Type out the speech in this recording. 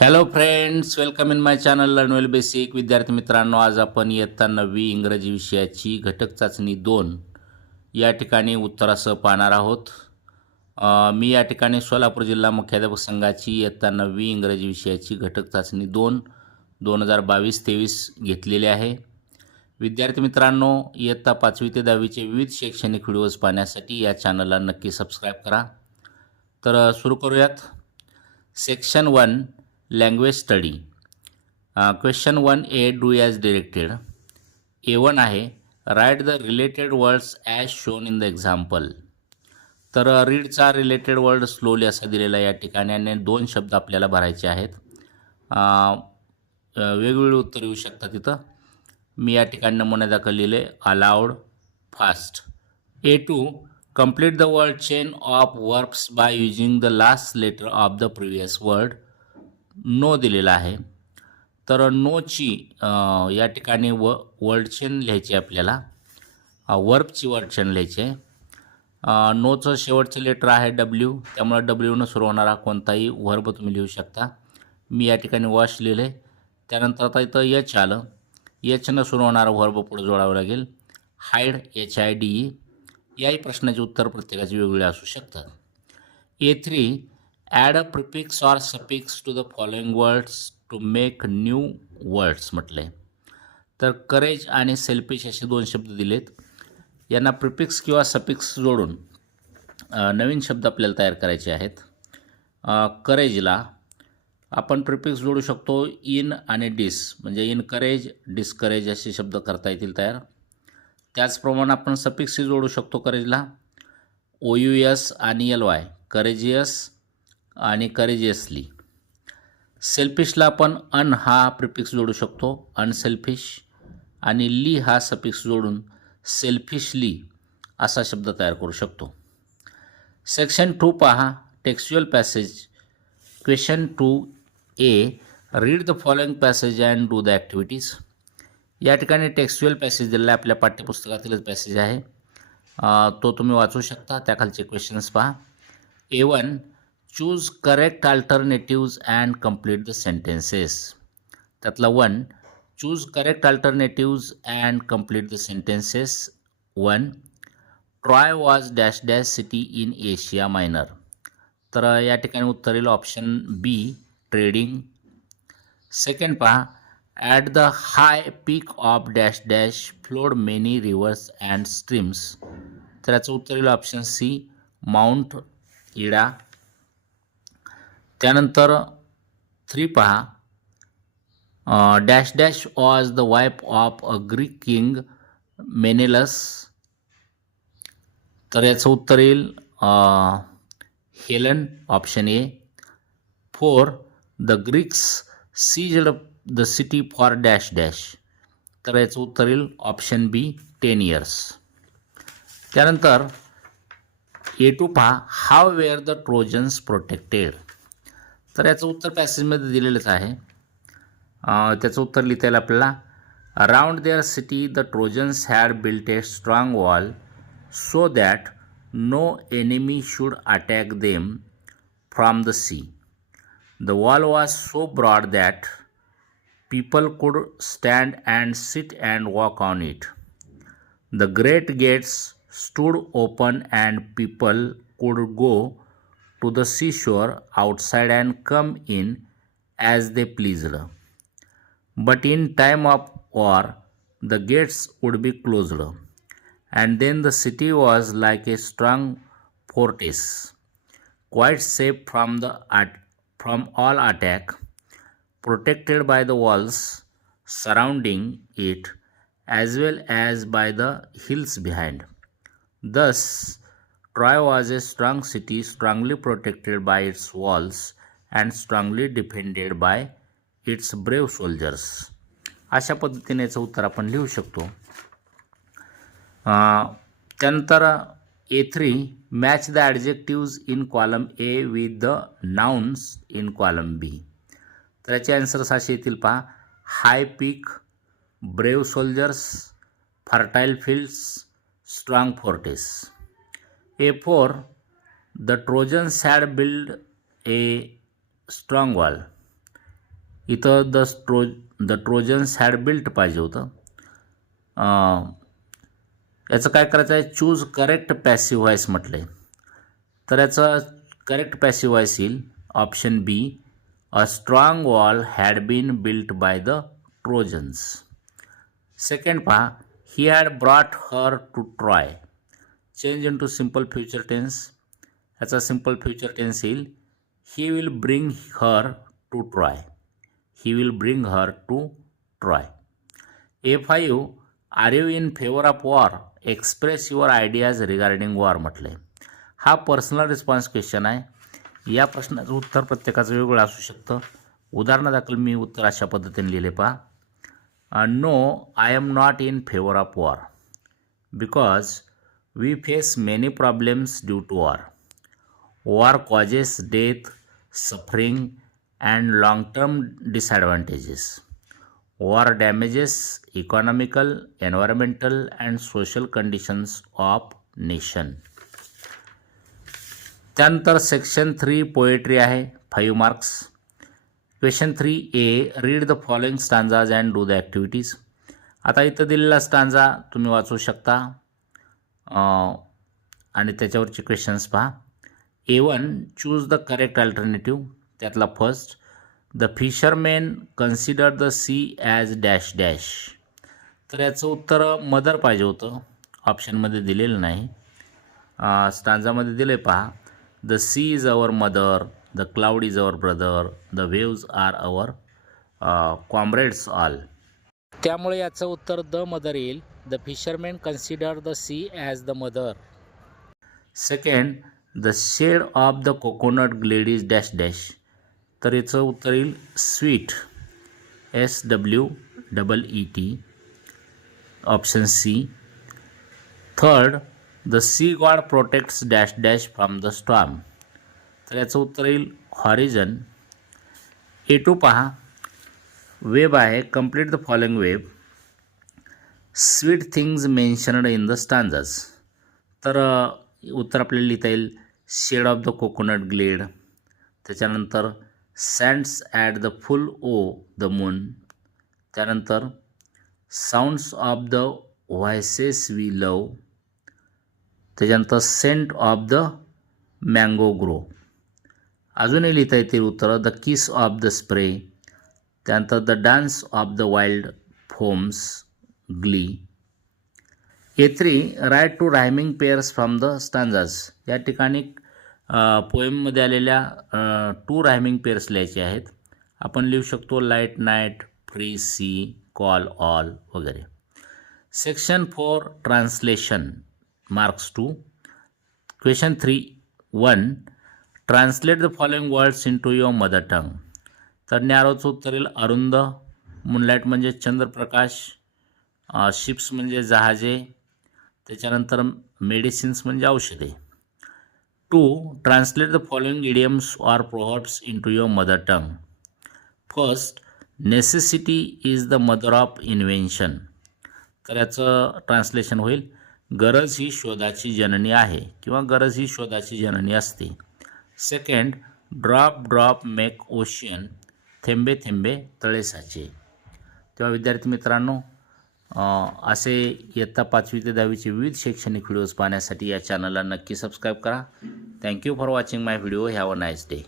Hello friends, welcome in my channel learn well basic. विद्यार्थी मित्रांनो, आज आपण इयत्ता 9वी इंग्रजी विषयाची घटक चाचणी 2 या ठिकाणी उत्तरासह पाहणार आहोत. मी या ठिकाणी सोलापूर जिल्हा मुख्याध्यापक संघाची इयत्ता 9वी इंग्रजी विषयाची घटक चाचणी 2 2022-23 घेतलेली आहे. विद्यार्थी मित्रांनो, इयत्ता 5वी ते 10वीचे विविध शैक्षणिक व्हिडिओज पाहण्यासाठी या चॅनलला नक्की सबस्क्राईब करा. तर सुरू करूयात. Section 1 language study. Question 1A do as directed. A1 आहे, write the related words as shown in the example. तर रीडचा रिलेटेड वर्ड स्लोली असा दिलेला या ठिकाणी आणि 2 शब्द आपल्याला भरायचे आहेत. वेगवेगळी उत्तर येऊ शकतात तिथं. मी या ठिकाणी नमुना दाखल लिहिले aloud, fast. A2 complete the word chain of verbs by using the last letter of the previous word. नो दिलेला आहे. तर नोची या ठिकाणी वर्ड चेन लिहायची आपल्याला, वर्बची वर्ड चेन लिहायची आहे. नोचं शेवटचं लेटर आहे W, त्यामुळे Wनं सुरू होणारा कोणताही वर्ब तुम्ही लिहू शकता. मी या ठिकाणी वॉश लिहिले. त्यानंतर आता इथं H आलं. Hनं सुरू होणारा वर्ब पुढे जोडावं लागेल. Hide, HIDE. याही प्रश्नाचे उत्तर प्रत्येकाचे वेगवेगळे असू शकतात. A3 add a prefix or suffix to the following words to make new words म्हटलं आहे. तर करेज आणि सेल्फिश असे 2 शब्द दिलेत. यांना प्रिफिक्स किंवा सफिक्स जोडून नवीन शब्द आपल्याला तयार करायचे आहेत. करेजला आपण प्रिफिक्स जोडू शकतो इन आणि डिस, म्हणजे इनकरेज, डिस्करेज असे शब्द करता येतील तयार. त्याचप्रमाणे आपण सफिक्सही जोडू शकतो करेजला, OUS आणि LY, करेजियस आणि करेजियसली. सेल्फिशला आपण अन हा प्रिफिक्स जोडू शकतो, अनसेल्फिश, आणि ली हा सफिक्स जोडून सेल्फिशली असा शब्द तयार करू शकतो. सेक्शन 2 पहा, textual passage. Question 2A read the following passage and do the activities. या ठिकाणी टेक्स्च्युअल पॅसेज दिलेला आहे, आपल्या पाठ्यपुस्तकातीलच पॅसेज आहे. तो तुम्ही वाचू शकता. त्याखालचे क्वेश्चन्स पहा. A1 choose correct alternatives and complete the sentences. त्यातला 1 choose correct alternatives and complete the sentences. 1 Troy was dash dash city in Asia Minor. तर या ठिकाणी उत्तर येईल ऑप्शन B, ट्रेडिंग. सेकंड पहा, at the high peak of dash dash flowed many rivers and streams. तर याचं उत्तर येईल ऑप्शन C, माउंट इडा. त्यानंतर 3 पहा, dash dash was the wife of a Greek king Menelaus. तर याचं उत्तर येईल Helen, option A. 4 the Greeks seized the city for dash dash. तर याचं उत्तर येईल ऑप्शन B, 10 years. त्यानंतर A2 पहा, हाव वेअर द ट्रोजन्स प्रोटेक्टेड. तर याचं उत्तर पॅसेजमध्ये दिलेलंच आहे. त्याचं उत्तर लिहिता येईल आपल्याला, around there city the Trojans had built a strong wall so that no enemy should attack them from the sea. The wall was so broad that people could stand and sit and walk on it. The great gates stood open and people could go to the seashore outside and come in as they pleased. But in time of war, the gates would be closed, and then the city was like a strong fortress, quite safe from all attack, protected by the walls surrounding it as well as by the hills behind. Thus, Troy was a strong city, strongly protected by its walls and strongly defended by its brave soldiers. अशा पद्धतीने याचं उत्तर आपण लिहू शकतो. त्यानंतर A3 match the adjectives in column A with the nouns in column B. तर याचे आन्सर्स असे येतील पहा, high peak, brave soldiers, fertile fields, strong fortress. A4 the Trojans had build a strong wall. इथं द ट्रोजन्स हॅड बिल्ट पाहिजे होतं. याचं काय करायचं आहे, चूज करेक्ट पॅसिव्ह व्हॉइस म्हटलं आहे. तर याचं करेक्ट पॅसिव्ह व्हॉइस येईल option B, a strong wall had been built by the Trojans. Second पहा, he had brought her to Troy. Change into simple future tense. याचा simple future tense येईल he will bring her to Troy. He will bring her to Troy. A5, are you in favour of war, express your ideas regarding war म्हटलं आहे. हा personal response question आहे. या प्रश्नाचं उत्तर प्रत्येकाचं वेगळं असू शकतं. उदाहरणादाखल मी उत्तर अशा पद्धतीने लिहिले पहा. No, I am not in favour of war because we face many problems due to war. War causes death, suffering and long-term disadvantages. War damages economical, environmental and social conditions of nation. त्यानंतर section 3 poetry आहे, 5 marks. Question 3A, read the following stanzas and do the activities. आता इथं दिलेला stanza तुम्ही वाचू शकता आणि त्याच्यावरचे क्वेश्चन्स पहा. A1, choose the correct alternative. त्यातला first, the fisherman consider the sea as dash dash. तर याचं उत्तर मदर पाहिजे होतं, ऑप्शनमध्ये दिलेलं नाही. स्टांजामध्ये दिले पहा, the sea is our mother, the cloud is our brother, the waves are our comrades all. त्यामुळे याचं उत्तर द मदर येईल. The fisherman consider the sea as the mother. Second, the shade of the coconut glade is dash dash. तर याचं उत्तर येईल sweet, SWEET, option C. Third, the sea god protects dash dash from the storm. तर याचं उत्तर येईल horizon. A2 पहा, web आहे, complete the following web. Sweet things mentioned in the stanzas. तर उत्तर आपल्याला लिहिता येईल shade of the coconut glade. त्याच्यानंतर sands at the full o the moon. त्यानंतर sounds of the voices we love. त्याच्यानंतर scent of the mango grove. अजूनही लिहिता येतील उत्तरं, the kiss of the spray. त्यानंतर the dance of the wild foams glee. A3, write two rhyming pairs from the stanzas. या ठिकाणी पोएममध्ये आलेल्या 2 rhyming pairs लिहायचे आहेत. आपण लिहू शकतो light night, free sea, call all वगैरे. Section 4 translation, marks 2. Question 3.1, translate the following words into your mother tongue. तर न्यारोचं उत्तर येईल अरुंद. मूनलाईट म्हणजे चंद्रप्रकाश, शिप्स म्हणजे जहाजे, त्याच्यानंतर मेडिसिन्स म्हणजे औषधे. 2, translate the following idioms or proverbs into your mother tongue. First, necessity is the mother of invention. तर याचं ट्रान्सलेशन होईल गरज ही शोधाची जननी आहे किंवा गरज ही शोधाची जननी असते. Second, drop drop make ocean, थेंबे थेंबे तळे साचे. तेव्हा विद्यार्थी मित्रांनो, असे इयत्ता 5वी ते 10वीचे विविध शैक्षणिक व्हिडिओज पाहण्यासाठी या चॅनलला नक्की सबस्क्राईब करा. Thank you for watching my video. Have a nice day.